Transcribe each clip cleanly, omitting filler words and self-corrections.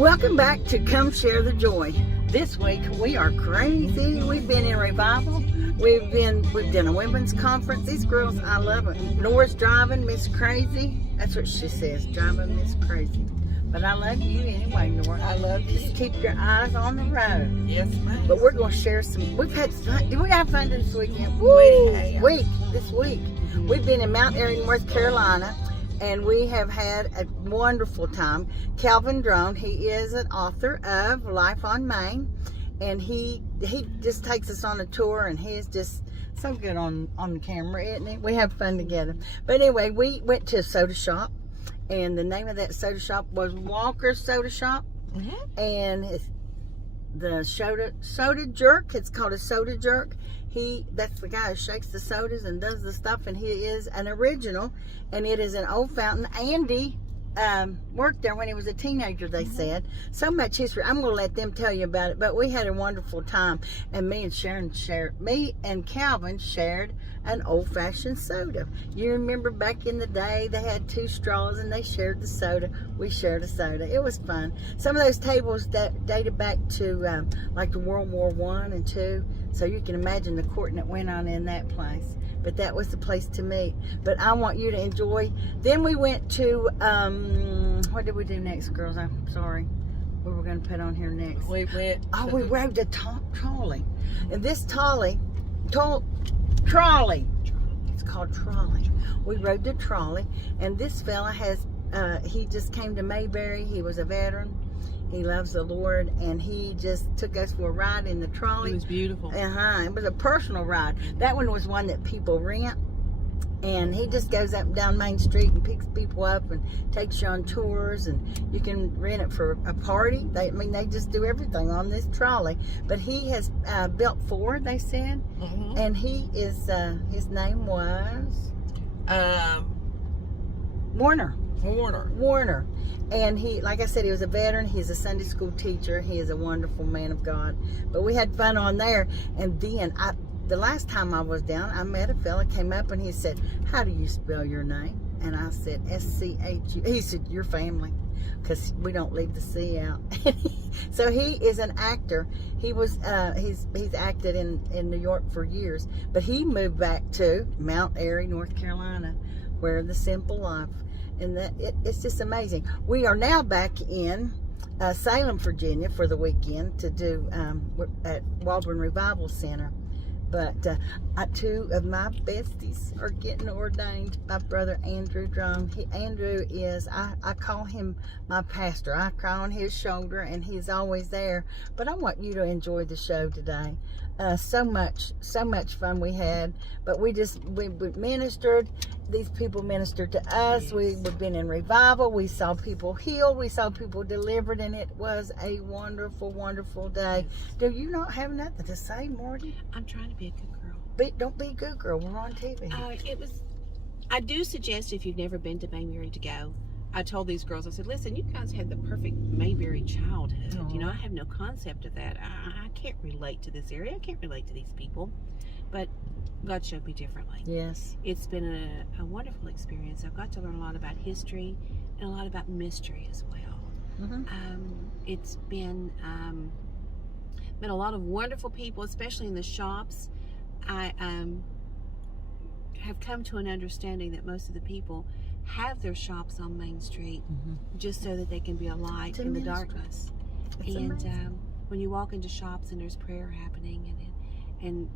Welcome back to Come Share the Joy. This week we are crazy. We've been in revival. We've done a women's conference. These girls, I love it. Nora's driving Miss Crazy. That's what she says, driving Miss Crazy. But I love you anyway, Nora. I love you. Just keep your eyes on the road. Yes, ma'am. But we're going to share some. We've had fun. Did we have fun this weekend? This week. We've been in Mount Airy, North Carolina. And we have had a wonderful time. Calvin Drone, he is an author of Life on Main, and he just takes us on a tour, and he is just so good on the camera, isn't he? We have fun together. But anyway, we went to a soda shop, and the name of that soda shop was Walker's Soda Shop, and it's the soda jerk. It's called a soda jerk. That's the guy who shakes the sodas and does the stuff, and he is an original, and it is an old fountain. Andy worked there when he was a teenager, they said. So much history. I'm going to let them tell you about it, but we had a wonderful time, and me and Calvin shared an old-fashioned soda. You remember back in the day, they had 2 straws, and they shared the soda. We shared a soda. It was fun. Some of those tables that dated back to like the World War I and II, so you can imagine the courting that went on in that place. But that was the place to meet. But I want you to enjoy. Then we went to, what did we do next, girls? I'm sorry. We were going to put on here next. We rode the trolley. And this trolley, it's called trolley. We rode the trolley. And this fella he just came to Mayberry. He was a veteran. He loves the Lord, and he just took us for a ride in the trolley. It was beautiful. It was a personal ride. That one was one that people rent, and he just goes up and down Main Street and picks people up and takes you on tours, and you can rent it for a party. They just do everything on this trolley. But he has built 4, they said, and he is his name was Warner. And he, like I said, he was a veteran. He's a Sunday school teacher. He is a wonderful man of God. But we had fun on there. And then the last time I was down, I met a fella, came up, and he said, "How do you spell your name?" And I said, S-C-H-U. He said, "Your family," because we don't leave the C out. So he is an actor. He was he's acted in New York for years, but he moved back to Mount Airy, North Carolina, where the simple life. And it's just amazing. We are now back in Salem, Virginia for the weekend to do at Walburn Revival Center. But 2 of my besties are getting ordained. My brother Andrew Drone. Andrew is, I call him my pastor. I cry on his shoulder, and he's always there. But I want you to enjoy the show today. So much fun we had. But we ministered. These people ministered to us. Yes. We've been in revival. We saw people healed. We saw people delivered, and it was a wonderful, wonderful day. Do you not have nothing to say, Morty? I'm trying to be a good girl. Don't be a good girl. We're on TV. I do suggest, if you've never been to Mayberry, to go. I told these girls, I said, listen, you guys had the perfect Mayberry childhood. Aww. You know, I have no concept of that. I can't relate to this area. I can't relate to these people. But God showed me differently. Yes. It's been a wonderful experience. I've got to learn a lot about history and a lot about mystery as well. It's been met a lot of wonderful people, especially in the shops. I have come to an understanding that most of the people have their shops on Main Street just so that they can be a light in the darkness. And when you walk into shops and there's prayer happening, and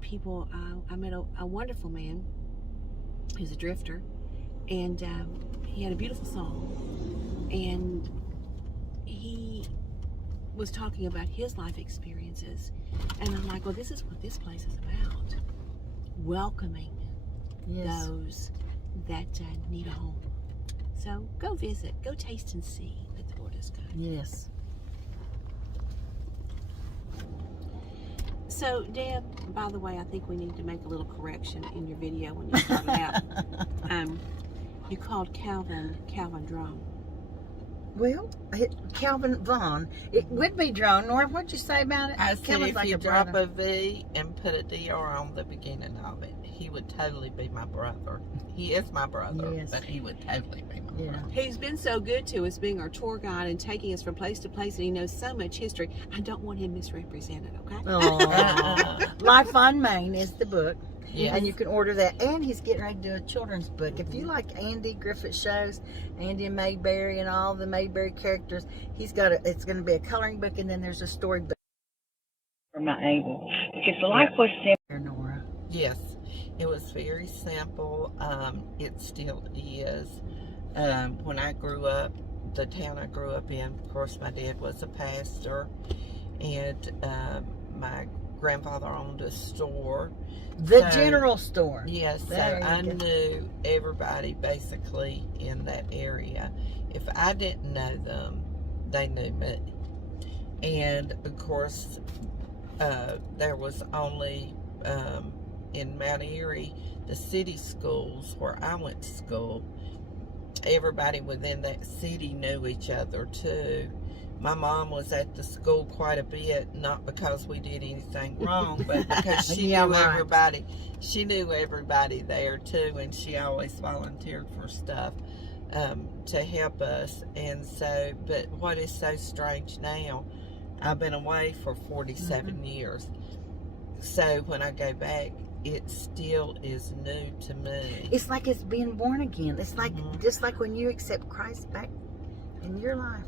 people, I met a wonderful man who's a drifter, and he had a beautiful song, and he was talking about his life experiences, and I'm like, well, this is what this place is about, welcoming those that need a home. So go visit, go taste and see that the Lord is good. Yes. So, Deb, by the way, I think we need to make a little correction in your video when you started out. You called Calvin Drone. Well, Calvin Vaughn. It would be Drone. Nora, what'd you say about it? I said Calvin's if like you a drop brother. a V and put a DR on the beginning of it, he would totally be my brother. He is my brother, Yes. but he would totally be my brother. He's been so good to us, being our tour guide and taking us from place to place, and he knows so much history. I don't want him misrepresented, okay? Oh, Life on Maine is the book. Yes. And you can order that. And he's getting ready to do a children's book. If you like Andy Griffith shows, Andy and Mayberry and all the Mayberry characters, it's going to be a coloring book, and then there's a story book. For my able. Because life was simple, Nora. Yes, it was very simple. It still is. When I grew up, the town I grew up in, of course, my dad was a pastor, and my grandfather owned a store. The general store. Yes, so There you I go. knew everybody basically in that area. If I didn't know them, they knew me. And of course, there was only in Mount Airy, the city schools where I went to school. Everybody within that city knew each other too. My mom was at the school quite a bit, not because we did anything wrong, but because she Yeah, knew right. everybody. She knew everybody there too, and she always volunteered for stuff to help us. And so, but what is so strange now, I've been away for 47 years. So when I go back, it still is new to me. It's like it's being born again. It's like Mhm. just like when you accept Christ back in your life.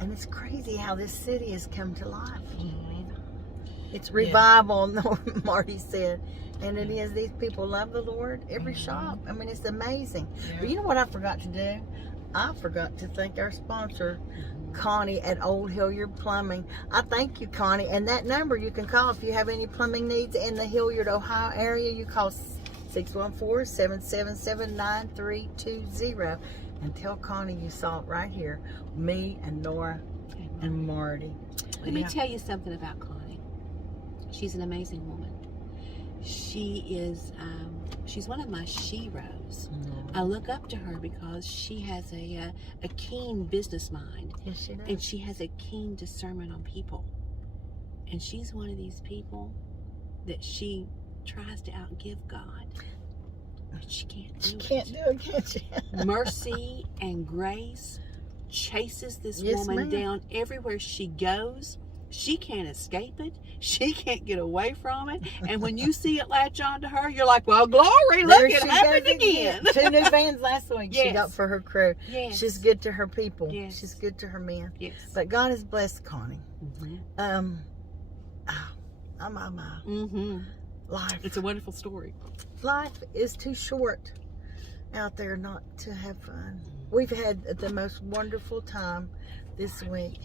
And it's crazy how this city has come to life. It's revival, Marty said. And it is. These people love the Lord. Every shop. I mean, it's amazing. But you know what I forgot to do? I forgot to thank our sponsor, Connie at Old Hilliard Plumbing. I thank you, Connie. And that number you can call if you have any plumbing needs in the Hilliard, Ohio area. You call 614-777-9320 and tell Connie you saw it right here. Me and Nora and Marty. Let me tell you something about Connie. She's an amazing woman. She is, she's one of my sheroes. I look up to her because she has a keen business mind. Yes, she does. And she has a keen discernment on people. And she's one of these people that she tries to outgive God. But she can't do She it. can't do it, can she? Mercy and grace chases this Yes, woman ma'am. down everywhere she goes. She can't escape it. She can't get away from it. And when you see it latch on to her, you're like, well, glory, look, it happened again. 2 new vans last week she Yes. got for her crew. Yes. She's good to her people. Yes. She's good to her men. Yes. But God has blessed Connie. Mm-hmm. Life. It's a wonderful story. Life is too short out there not to have fun. We've had the most wonderful time this week.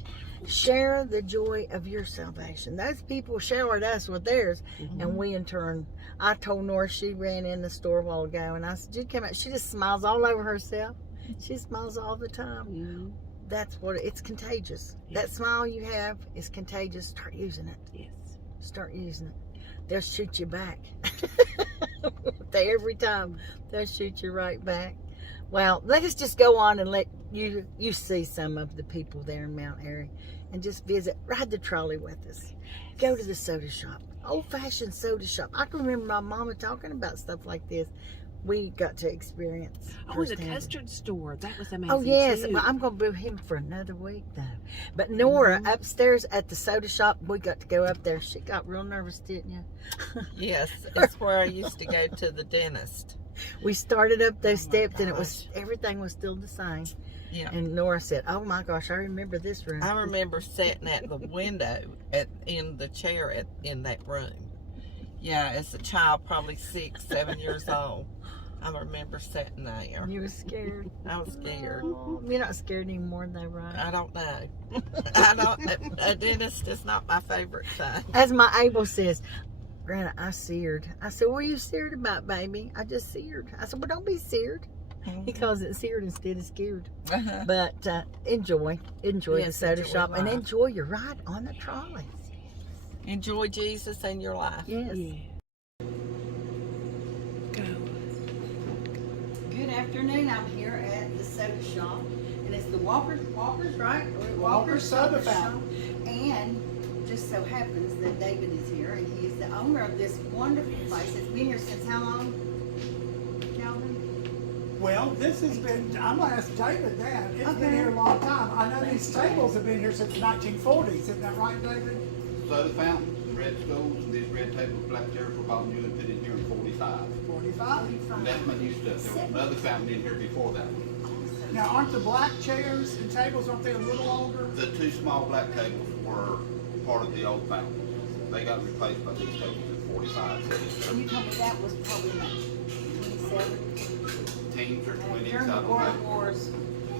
Share the joy of your salvation. Those people showered us with theirs, and we in turn. I told Nora, she ran in the store a while ago, and I said, "You come out." She just smiles all over herself. She smiles all the time. That's what it's contagious. Yes. That smile you have is contagious. Start using it. Yes. Start using it. They'll shoot you back. Every time they'll shoot you right back. Well, let us just go on and let you see some of the people there in Mount Airy, and just visit. Ride the trolley with us. Go to the soda shop. Old-fashioned soda shop. I can remember my mama talking about stuff like this. We got to experience. Oh, the firsthand. custard store. That was amazing. Oh, yes. too. Well, I'm going to book him for another week, though. But Nora, upstairs at the soda shop, we got to go up there. She got real nervous, didn't you? Yes, it's where I used to go to the dentist. We started up those Oh, my steps, and gosh. everything was still the same. Yeah. And Nora said, "Oh my gosh, I remember this room." I remember sitting at the window in the chair in that room. Yeah, as a child, probably 6, 7 years old. I remember sitting there. You were scared. I was scared. Oh, you're not scared anymore, though, right? I don't know. A dentist is not my favorite thing. As my Abel says, "Granny, I seared." I said, "What are you seared about, baby?" "I just seared." I said, "Well, don't be seared." He calls it seared instead of scared. But enjoy the Yes, soda enjoy shop, and life. enjoy your ride on the trolley. Enjoy Jesus in your life. Yes. Yeah. Go. Good afternoon. I'm here at the soda shop, and it's the Walker's, right? Walker's Soda Fountain. And just so happens that David is here, and he is the owner of this wonderful place. It's been here since how long, Calvin? Well, this has been, I'm gonna ask David that. It's been Okay. here a long time. I know these tables have been here since the 1940s. Isn't that right, David? Soda fountains, red stools, and these red tables, black chairs were bought new and put in here in 45. 45. And that's my new stuff. There was another fountain in here before that one. Now, aren't the black chairs and tables, aren't they a little older? The two small black tables were part of the old fountain. They got replaced by these tables in 45. And you told me that was probably like 27. Teens or 20s, I During the don't World know. Wars,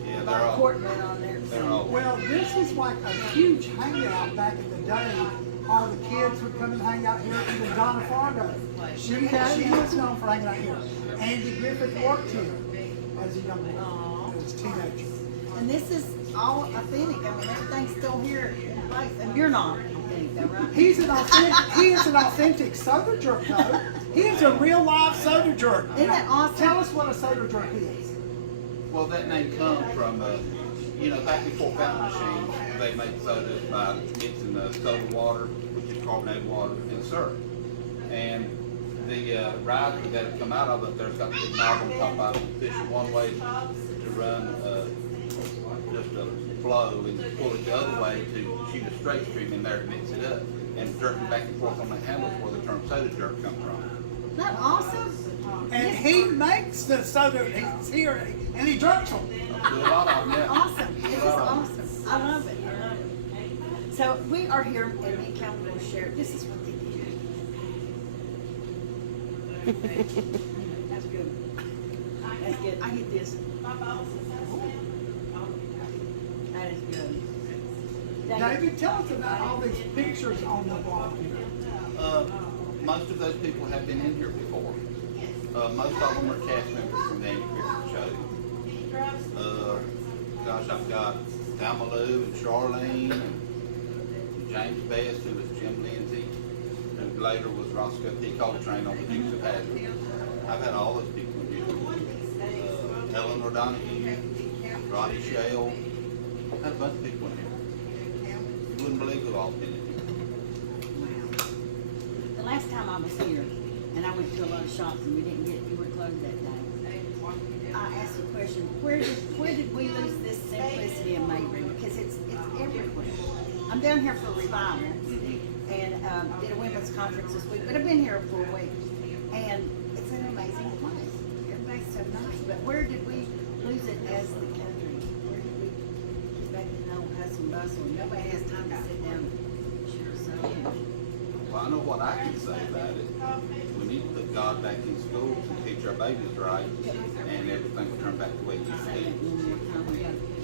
Yeah, a they're lot of all, courtmen on there. they're all. Well, this is like a huge hangout back in the day. All the kids would come and hang out here. Even Donna Fargo, she was known for hanging out here. Andy Griffith worked here as a young man, as a teenager. And this is all authentic. I mean, everything's still here in place. And you're not authentic, though, right? He is an authentic soda jerk, though. He is a real live soda jerk. Isn't that awesome? Tell us what a soda jerk is. Well, that name comes from, back before fountain machines, they made sodas by mixing the soda water, which is carbonated water, and syrup. And the riser that it come out of it, there's got the big knob on top of it, fish it one way to run just a flow, and pull it the other way to shoot a straight stream in there to mix it up. And jerking back and forth on the handles where the term soda jerk comes from. Isn't that awesome? And he makes the soda, he's here, and he jerks them. Do a lot of them, yeah. Awesome. This is awesome. I love it. I love it. So we are here, and me and Calvin will share. This is what they do. That's good. That's good. I get this. That is good. David, tell us about all these pictures on the wall here. Most of those people have been in here before. Most of them are cast members from the Andy Griffith Show. I've got Tamalu and Charlene and James Best, who was Jim Lindsay, who later was Roscoe P. Coltrane on the Dukes of Hazzard. I've had all those people in here. Eleanor Donahue, Ronnie Shale. I've had a bunch of people in here. You wouldn't believe who all been in here. Wow. The last time I was here, and I went to a lot of shops, and we were closed that day. I asked the question, where did we lose this simplicity in Mabry? Because it's everywhere. I'm down here for a revival, and did a women's conference this week, but I've been here for a week, and it's an amazing place. Everybody's so nice, but where did we lose it as the country? Where did we get back to no hustle and bustle? Nobody has time to sit down and share something. Well, I know what I can say about it. We need to put God back in schools and teach our babies right, and everything will turn back the way it used to be.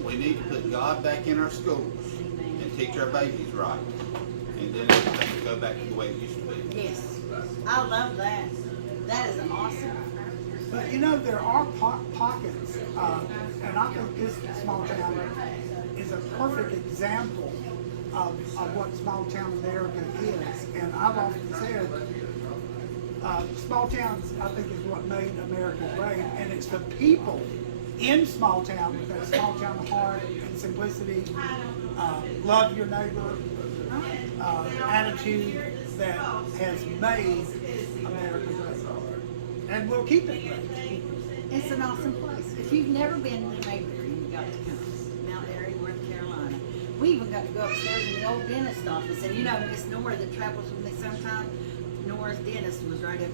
We need to put God back in our schools and teach our babies right, and then everything will go back to the way it used to be. Yes, I love that. That is awesome. But there are pockets, and I think this small town is a perfect example of what small town America is. And I've often said, small towns, I think, is what made America great, and it's the people in small town with that small town heart and simplicity, love your neighbor, attitude that has made America great. And we'll keep it great. It's an awesome place. If you've never been to Mayberry, you've got to come. Mount Airy, North Carolina. We even got to go upstairs in the old dentist office. And Miss Nora that travels with me sometime, Nora's dentist was right up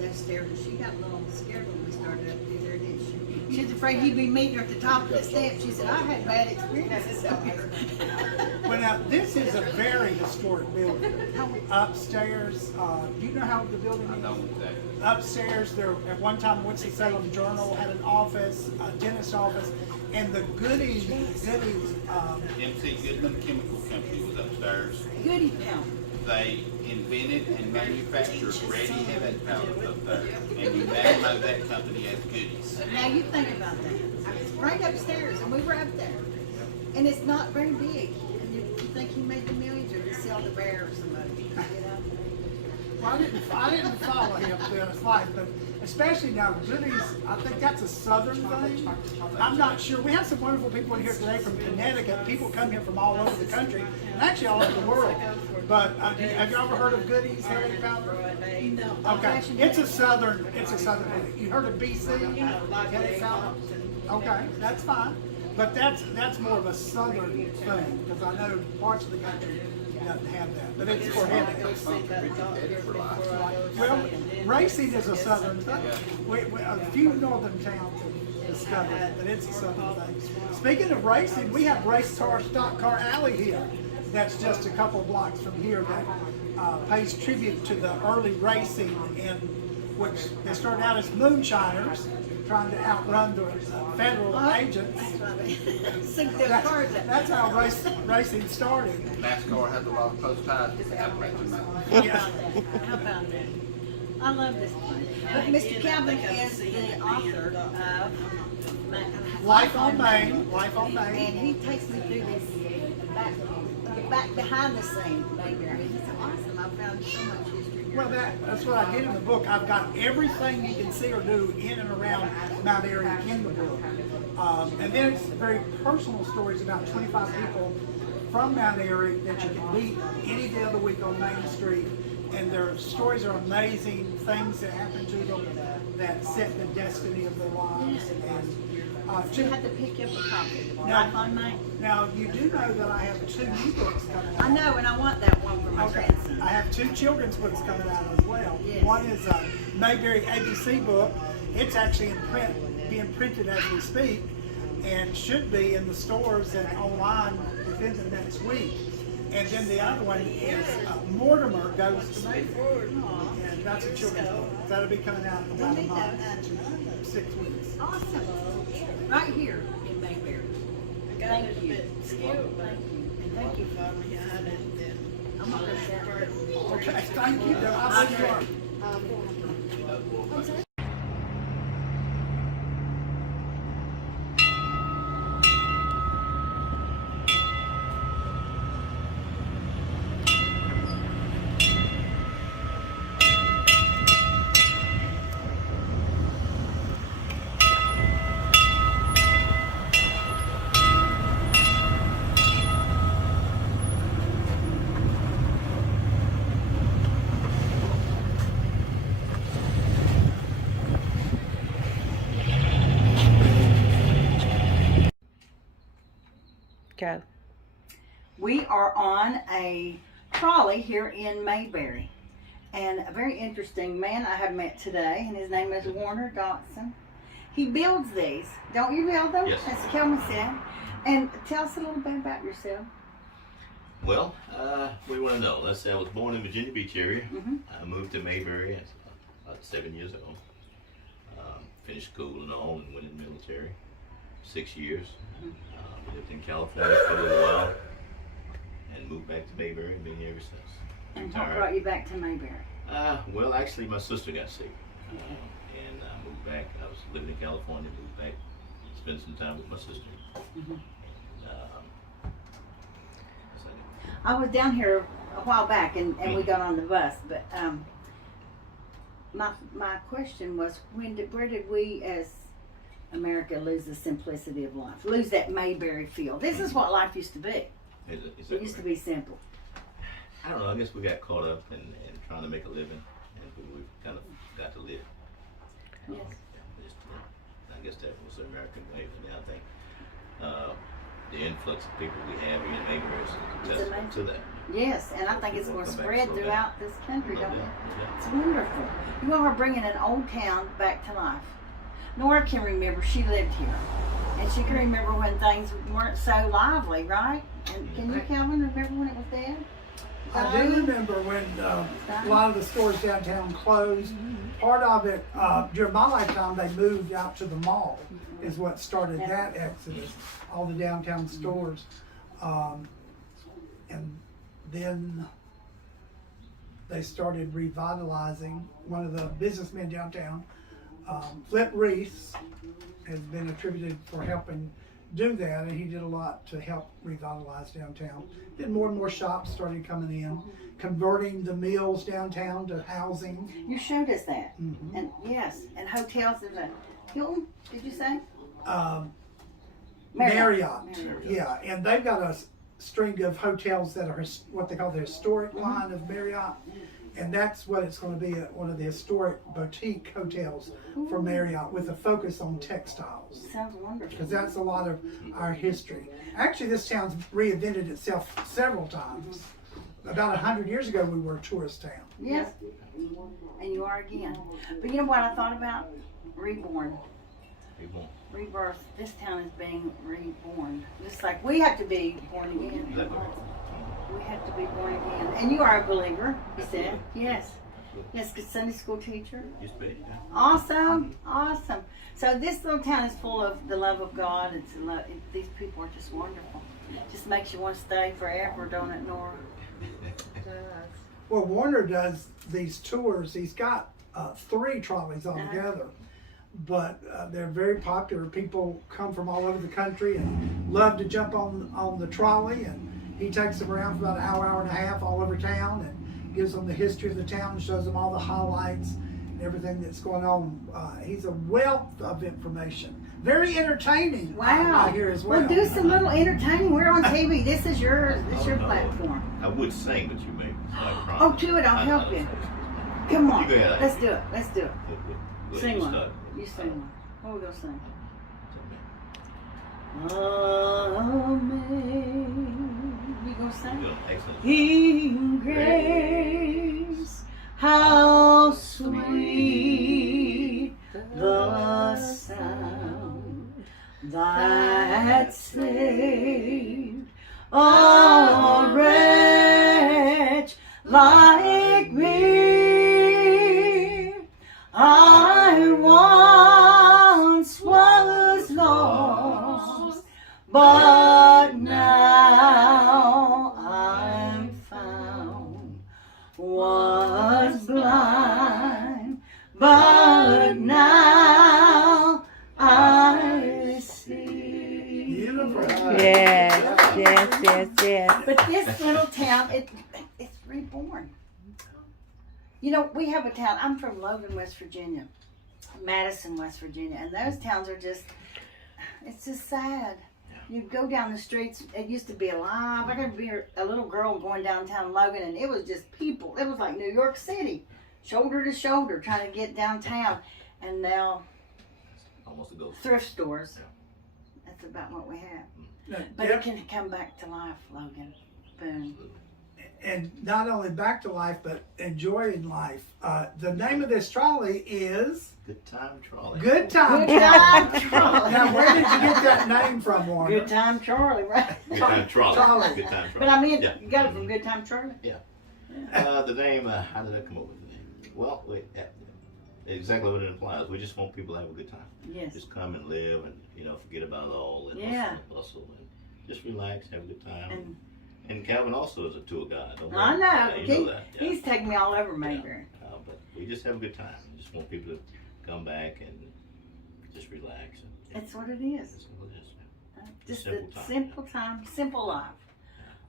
that stairs. And she got a little scared when we started up through there, didn't she? She was afraid he'd be meeting her at the top of the steps. She said, I had bad experiences up here. Well, now, this is a very historic building. Upstairs, do you know how the building I is? know exactly. Upstairs, there at one time, Winston-Salem Journal had an office, a dentist office, and the goodies. MC Goodman Chemical Company was upstairs. Goody Town. They invented and manufactured ready heaven powders up there, and you now know that company as Goodies. Now you think about that. It's right upstairs, and we were up there. And it's not very big. And you think he made the millions, or did he sell the bear or somebody? Well, I didn't follow him through his life, but especially now goodies. I think that's a southern thing. I'm not sure. We have some wonderful people in here today from Connecticut. People come here from all over the country, and actually all over the world. But have you ever heard of goodies, Harry Powder? No. Okay, it's a southern thing. You heard of BC? Okay, that's fine. But that's more of a southern thing, because I know parts of the country doesn't have that. But it's for headaches. Well, racing is a southern thing. A few northern towns have discovered it, but it's a southern thing. Speaking of racing, we have Race Car Stock Car Alley here. That's just a couple blocks from here that pays tribute to the early racing, in which they started out as moonshiners, trying to outrun the federal agents. That's how racing started. NASCAR has a lot of close ties to the Appalachian Mountains. Yeah. How about that? I love this place. But Mr. Calvin is the author of Life on Main. Life on and Main. he takes me through this back behind the scenes, baby. I mean, it's awesome. I found so much history here. Well, that's what I did in the book. I've got everything you can see or do in and around Mount Airy in the book. And then it's very personal stories about 25 people from Mount Airy that you can meet any day of the week on Main Street. And their stories are amazing, things that happen to them that set the destiny of their lives. And You have to pick up a copy. Now- Life on Main. now, you do know that I have 2 new books coming out. I know, and I want that one for my Okay. grandson. I have 2 children's books coming out as well. Yes. One is a Mayberry ABC book. It's actually in print, being printed as we speak, and should be in the stores and online within the next week. And then the other one is Mortimer Goes to Mayberry. And that's a children's book. That'll be coming out in about a month to 6 weeks. Awesome. Right here in Mayberry. Thank you. Thank you. And thank you for me. I'm gonna go down. Okay, thank you. I'll see you on. Go. We are on a trolley here in Mayberry, and a very interesting man I have met today, and his name is Warner Dotson. He builds these. Don't you build them? Yes. As Kelman said. And tell us a little bit about yourself. Well, what do you want to know? Let's say I was born in Virginia Beach area. Mhm. I moved to Mayberry at about 7 years old. Finished school and all, and went in the military. 6 years. Lived in California for a little while, and moved back to Mayberry and been here ever since. And what brought you back to Mayberry? Well, actually, my sister got sick, and I moved back. I was living in California, moved back, spent some time with my sister. Mhm. So, I was down here a while back, and we got on the bus, but my question was, where did we as America lose the simplicity of life, lose that Mayberry feel? This is what life used to be. is It that used to right? be simple. I don't know. I guess we got caught up in trying to make a living, and we kind of got to live. Yes. I guess that was the American way. And I think the influx of people we have here in Mayberry is a testament to that. Yes, and I think it's going to Come back spread slow throughout this country, No don't doubt, it? no doubt. It's wonderful. You all are bringing an old town back to life. Nora can remember, she lived here. And she can remember when things weren't so lively, right? And can you, Calvin, remember when it was dead? I do remember when a lot of the stores downtown closed. Part of it, during my lifetime, they moved out to the mall, is what started that exodus, all the downtown stores. And then they started revitalizing. One of the businessmen downtown, Flip Reese, has been attributed for helping do that, and he did a lot to help revitalize downtown. Then more and more shops started coming in, converting the mills downtown to housing. You showed us that. Mhm. And yes, and hotels. There's a Hilton, did you say? Marriott. Marriott. Yeah, and they've got a string of hotels that are what they call the historic line of Marriott, and that's what it's going to be, one of the historic boutique hotels for Marriott with a focus on textiles, Sounds wonderful. because that's a lot of our history. Actually, this town's reinvented itself several times. About 100 years ago, we were a tourist town. Yes. And you are again. But you know what I thought about? Reborn. People, Rebirth. This town is being reborn. Just like we have to be born again. exactly. We have to be born again. And you are a believer, you said. Yes. Yes, good Sunday school teacher. Used to be, yeah. Awesome. Awesome. So this little town is full of the love of God. It's these people are just wonderful. Just makes you want to stay forever, don't it, Nora? Well, Warner does these tours. He's got 3 trolleys altogether, but they're very popular. People come from all over the country and love to jump on the trolley, and he takes them around for about an hour, hour and a half all over town and gives them the history of the town and shows them all the highlights and everything that's going on. He's a wealth of information. Very entertaining. Wow. I hear as well. Well, do some little entertaining. We're on TV. This is your Oh, no. platform. I would sing, but you may. Oh, do it. I'll help you. Come on. You go ahead. Let's do it. Let's do it. Go ahead, Sing you one. start. You sing one. What are we going to sing? Tell Amen. You going to me. sing? Good, excellent. In grace, how sweet the sound that saved a wretch like me. I once was lost, but now I'm found. Was blind, but now I see. Beautiful. Yes. But this little town, it's reborn. You know, we have a town, I'm from Logan, West Virginia, Madison, West Virginia, and those towns are just, it's just sad. You go down the streets, it used to be alive. I could be a little girl going downtown Logan, and it was just people. It was like New York City, shoulder to shoulder, trying to get downtown. And now, Almost a ghost. thrift stores. That's about what we have. But Yep. it can come back to life, Logan. Boom. And not only back to life, but enjoying life. The name of this trolley is Good time trolley. Good Time Good Trolley. time, Charlie. Now, where did you get that name from, Warner? Good time, Charlie, right? Good time trolley. Trolley. Good time trolley. But I mean, Yeah. you got it from Good Time, Charlie. The name, how did I come up with the name? Well, exactly what it implies. We just want people to have a good time. Yes. Just come and live and, forget about all the Yeah. hustle and just relax, have a good time. And And Calvin also is a tour guide. Don't I worry. know. Yeah, you know that. Yeah. He's taking me all over Mayberry. But we just have a good time. We just want people to come back and just relax. And, That's what it is. That's what it is. Just Simple a time. simple time, simple life.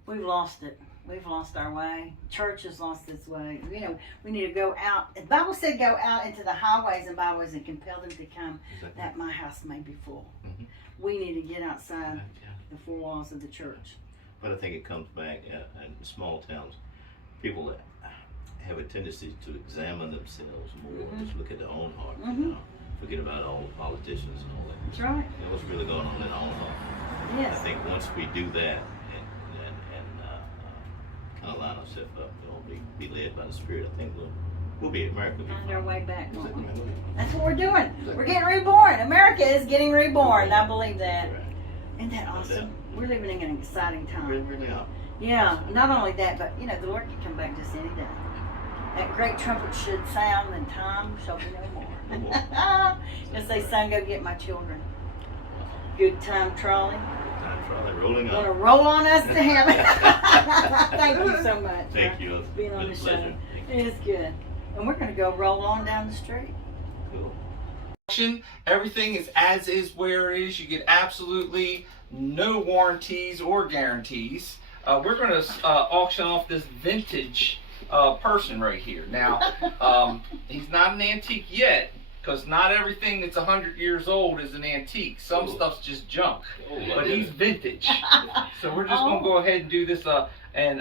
We've lost it. We've lost our way. Church has lost its way. You know, we need to go out. The Bible said go out into the highways and byways and compel them to come, Exactly. that my house may be full. Mhm. We need to get outside Yeah. the four walls of the church. But I think it comes back in small towns. People that have a tendency to examine themselves more, just look at their own heart. Forget about all the politicians and all that. That's right. What's really going on in our own heart. I Yes. think once we do that and kind of line ourselves up, be led by the Spirit, I think we'll be America. Will be Find fine. our way back. won't we? Exactly. That's what we're doing. We're getting reborn. America is getting reborn. I believe that. Right. Isn't that awesome? We're living in an exciting We time. really are. Yeah, not only that, but you know, the Lord can come back just any day. That great trumpet should sound, and time shall be no more. No more. Let's say, son, go get my children. Good time, trolley. Time trolley rolling Gonna up. roll on us to heaven. Thank you so much. Thank you. for being on the It's a show. pleasure. It is good. And we're gonna go roll on down the street. Cool. Everything is as is where it is. You get absolutely no warranties or guarantees. We're going to auction off this vintage person right here. Now, he's not an antique yet, because not everything that's 100 years old is an antique. Some stuff's just junk, but he's vintage. So we're just going to go ahead and do this, and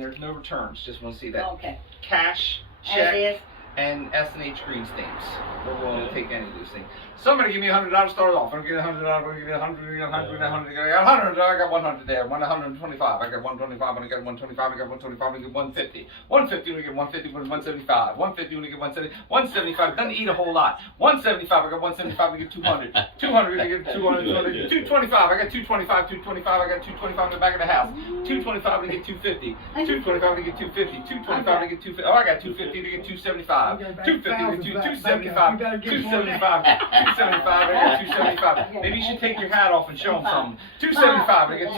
there's no returns. Just want to see that. Okay. Cash, check, and S&H green stamps. We're willing to take any of those things. Somebody give me $100 to start off. I'm going to get $100. I'm going to give you $100. I got $100. I got 100 there. 125. I got 125. I got 125. I got 125. I get 150. 150. We get 150. 175. 150. We get 170. 175. Doesn't eat a whole lot. 175. I got 175. We get 200. 200. We get 200. 225. I got 225. 225. I got 225 in the back of the house. 225. We get 250. 225. We get 250. 225. We get 250. Oh, I got 250 to get 275. 250 to get 275. 275. 275. I got 275. Maybe you should take your hat off and show them something. 275. I got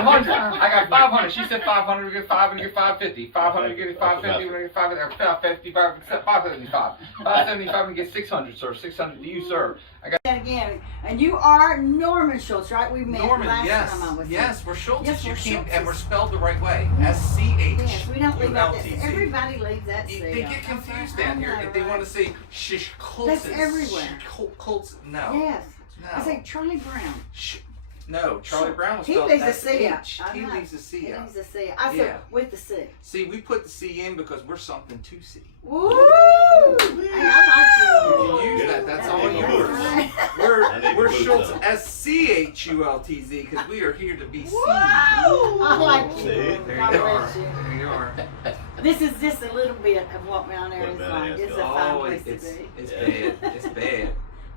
500. I got 500. She said 500. We get 5 and we get 550. 500. We get 550. We get 550. 575. 575. We get 600, sir. 600 to you, sir. I got that again. And you are Norman Schultz, right? We met Norman. last Yes. time I was Yes. We're Schultz. Yes, You we're can't, Schultzes. and we're spelled the right way. S-C-H. Yes, we don't leave out that. U-L-T-Z. Everybody leaves that. They get confused down here. If they want to say shish That's everywhere. Colts, no. Yes. No. I say Charlie Brown. No, Charlie Brown was He spelled leaves a C out. S-H. I He know. leaves a C He out. leaves a C. I said Yeah. with the C. See, we put the C in because we're something to see. Woo! Hey, I like You you. can use that. That's all think yours. Right. We're Schultz, S-C-H-U-L-T-Z, because we are here to be seen. I like you. See? There God you are. bless you. There you are. This is just a little bit of what Mount Airy is What like. Mount It's a Airy's fine Oh, place it's to be. bad. It's bad.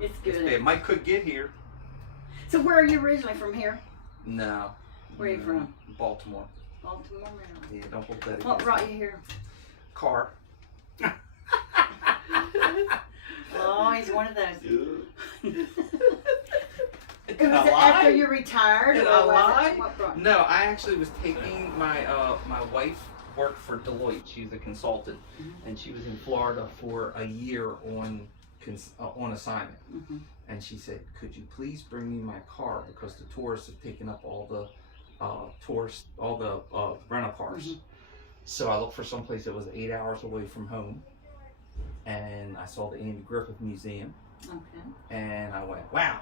It's It's good. bad. Mike could get here. So where are you originally from here? No. Where are you from? Baltimore. Baltimore, Maryland. Yeah, don't hold that What against brought me. you here? Car. Oh, he's one of those. Dude. Was it after you retired? Did or I was lie? it, what brought you? No, I actually was taking my my wife worked for Deloitte. She's a consultant, and she was in Florida for a year on assignment. Mhm. And she said, "Could you please bring me my car because the tourists have taken up all the rental cars." Mhm. So I looked for someplace that was 8 hours away from home, and I saw the Andy Griffith Museum, Okay. and I went, "Wow,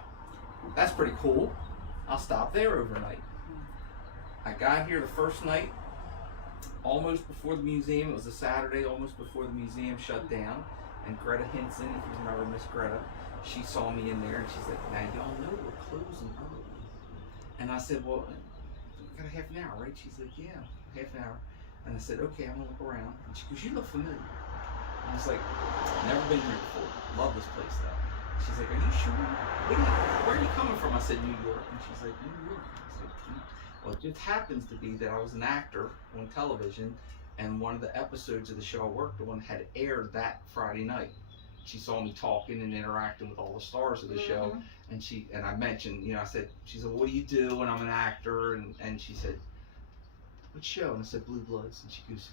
that's pretty cool. I'll stop there overnight." I got here the first night, almost before the museum. It was a Saturday, almost before the museum shut down. And Greta Hinson, if you remember Miss Greta, she saw me in there and she's like, "Now y'all know we're closing early." And I said, "Well, we got a half an hour, right?" She's like, "Yeah, half an hour." And I said, "Okay, I'm gonna look around." And she goes, "You look familiar." And I was like, "Never been here before. Love this place though." She's like, "Are you sure? Where are you coming from?" I said, "New York." And she's like, "New York?" I said, "Well, it just happens to be that I was an actor on television, and one of the episodes of the show I worked on had aired that Friday night." She saw me talking and interacting with all the stars of the show, and I mentioned, I said, she said, "What do you do?" And I'm an actor, and she said, "What show?" And I said, "Blue Bloods." And she goes,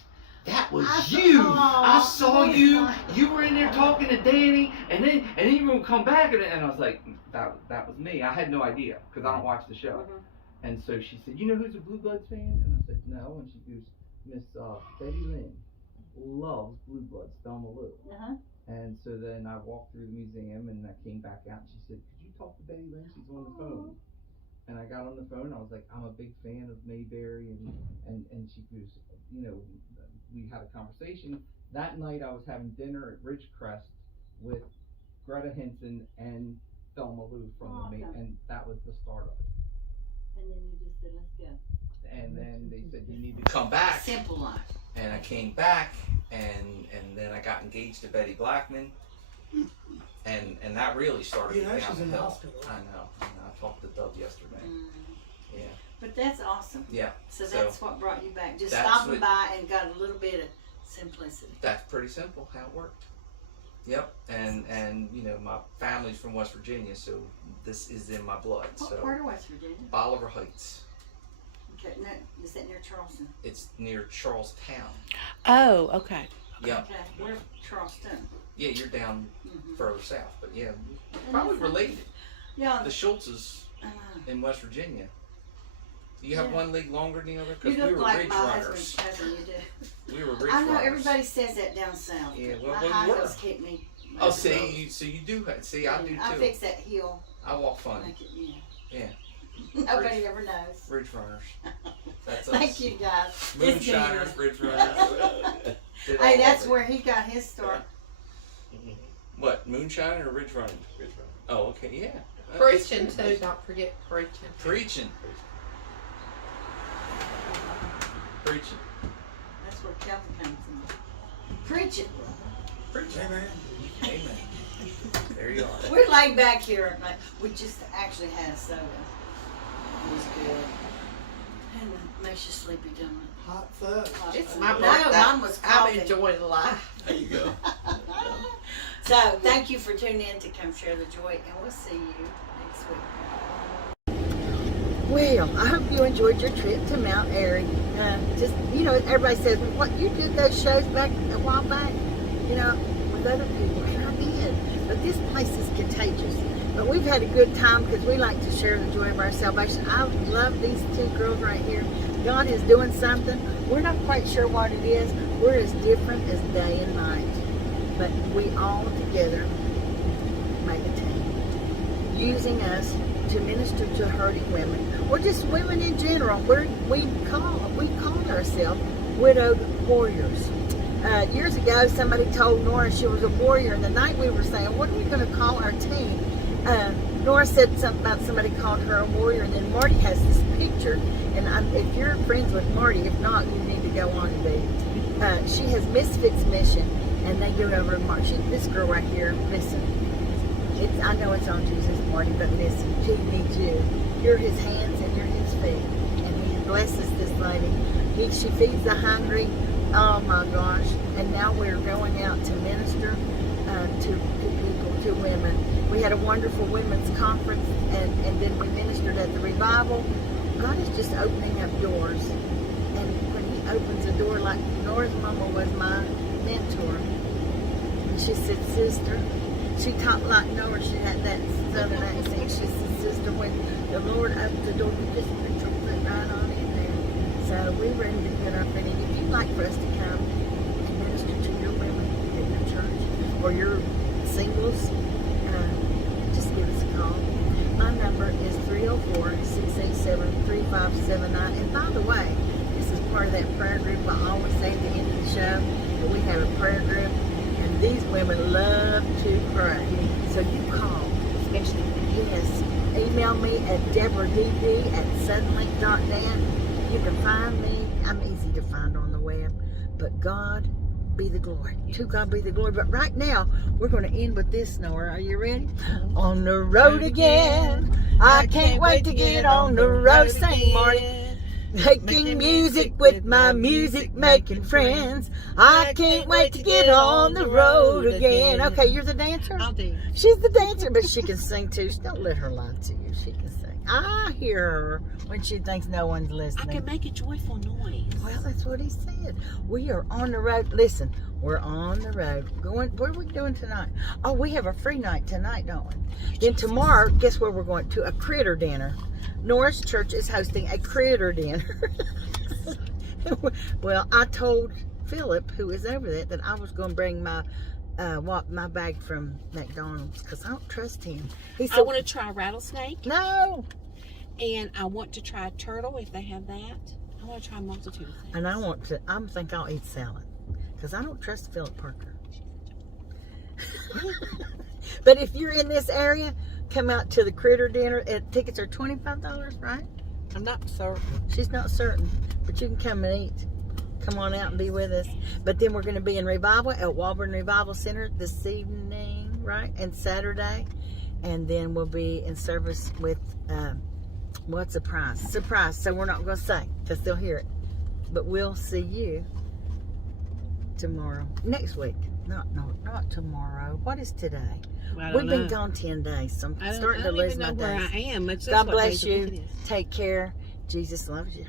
"That was you! I saw you. You were in there talking to Danny, and then you were gonna come back." And I was like, "That was me." I had no idea because I don't watch the show. And so she said, "You know who's a Blue Bloods fan?" And I said, "No." And she goes, "Miss Betty Lynn loves Blue Bloods, Thelma Lou." And so then I walked through the museum and I came back out and she said, "Could you talk to Betty Lynn? She's on the phone." And I got on the phone. I was like, "I'm a big fan of Mayberry," and she goes, we had a conversation. That night I was having dinner at Ridgecrest with Greta Hinson and Thelma Lou from the and that was the start of it. And then you just said, "Let's go." And then they said, "You need to come back." Simple life. And I came back, and then I got engaged to Betty Blackman, and that really started me Yeah, down she's the in the hill. hospital. I know. I talked to Dove yesterday. Yeah. But that's awesome. Yeah. So that's what brought you back. Just that's stopping what- by and got a little bit of simplicity. That's pretty simple how it worked. Yep. And my family's from West Virginia, so this is in my blood. What So part of West Virginia? Bolivar Heights. Okay, no, is that near Charleston? It's near Charlestown. Oh, okay. Yeah. Okay, we're Charleston. Yeah, you're down Mhm. further south, but yeah, probably related. Yeah. The Schultzes in West Virginia. You have Yeah. one league longer than the other? You Because we look were like ridge my runners. husband's cousin, you do. We were ridge I know, runners. everybody says that down south. Yeah, well, My we high were. heels keep me. Oh, see, you do. See, I do too. I fix that heel. I walk funny. Make it, Yeah. Nobody ever knows. Ridge runners. That's us. Thank you guys. It's Moonshiners, Dana. ridge runners. Did all Hey, of that's it. where he got his start. What, moonshine or ridge running? Ridge running. Oh, okay, yeah. Preaching too, don't forget preaching. Preaching. Preaching. That's where Calvin comes from. Preaching. Preaching. Amen. Amen. There you are. We're laid back here. Like, we just actually had a soda. It was good. And it makes you sleepy, doesn't it? Hot fuzz. It's No, my birthday. mine was I'm coffee. enjoying life. There you go. So, thank you for tuning in to come share the joy, and we'll see you next week. Well, I hope you enjoyed your trip to Mount Airy. Just, you know, everybody says, what, you did those shows back a while back, you know, with other people, and I did. But this place is contagious. But we've had a good time because we like to share the joy of our salvation. I love these two girls right here. God is doing something. We're not quite sure what it is. We're as different as day and night. But we all together make a team, using us to minister to hurting women, or just women in general. We call ourselves widowed warriors. Years ago, somebody told Nora she was a warrior, and the night we were saying, what are we going to call our team? Nora said something about somebody called her a warrior, and then Marty has this picture, and if you're friends with Marty, if not, you need to go on and be. She has Misfits Mission, and they go over and march. This girl right here, listen, I know it's on Jesus, Marty, but listen, he needs you. You're his hands and you're his feet, and he blesses this lady. She feeds the hungry. Oh my gosh! And now we're going out to minister to people, to women. We had a wonderful women's conference, and then we ministered at the revival. God is just opening up doors, and when he opens a door, like Nora's mama was my mentor, and she said, "Sister." She talked like Nora. She had that southern accent. She said, "Sister, when the Lord opened the door, you just put your foot right on in there." So we were ready to put our foot in. If you'd like for us to come and minister to your women at your church or your singles, just give us a call. My number is 304-687-3579. And by the way, this is part of that prayer group. I always say at the end of the show that we have a prayer group. And these women love to pray. So you call. Especially Yes. Email me at debradb@suddenlink.net. You can find me. I'm easy to find on the web. But God be the glory. To God be the glory. But right now, we're going to end with this, Nora. Are you ready? On the road again. I can't wait to get on the road. Sing, Marty. Making music with my music, making friends. I can't wait to get on the road again. Okay, you're the dancer? I'll do. She's the dancer, but she can sing too. Don't let her lie to you. She can sing. I hear her when she thinks no one's I listening. can make a joyful noise. Well, that's what he said. We are on the road. Listen, we're on the road. Going. What are we doing tonight? Oh, we have a free night tonight, don't we? Then tomorrow, guess where we're going? To a critter dinner. Nora's church is hosting a critter dinner. Well, I told Philip, who is over there, that I was going to bring my my bag from McDonald's because I don't trust him. He said, I want to try rattlesnake, no. and I want to try turtle if they have that. I want to try a multitude of things. And I think I'll eat salad because I don't trust Philip Parker. But if you're in this area, come out to the critter dinner. Tickets are $25, right? I'm not certain. She's not certain, but you can come and eat. Come on out and be with us. But then we're going to be in revival at Walburn Revival Center this evening, right? And Saturday. And then we'll be in service with, what's a prize? Surprise. So we're not going to say because they'll hear it. But we'll see you tomorrow. Next week. Not tomorrow. What is today? We've been gone 10 days, so I'm starting to lose my days. I don't even know where I am. God bless you. Take care. Jesus loves you.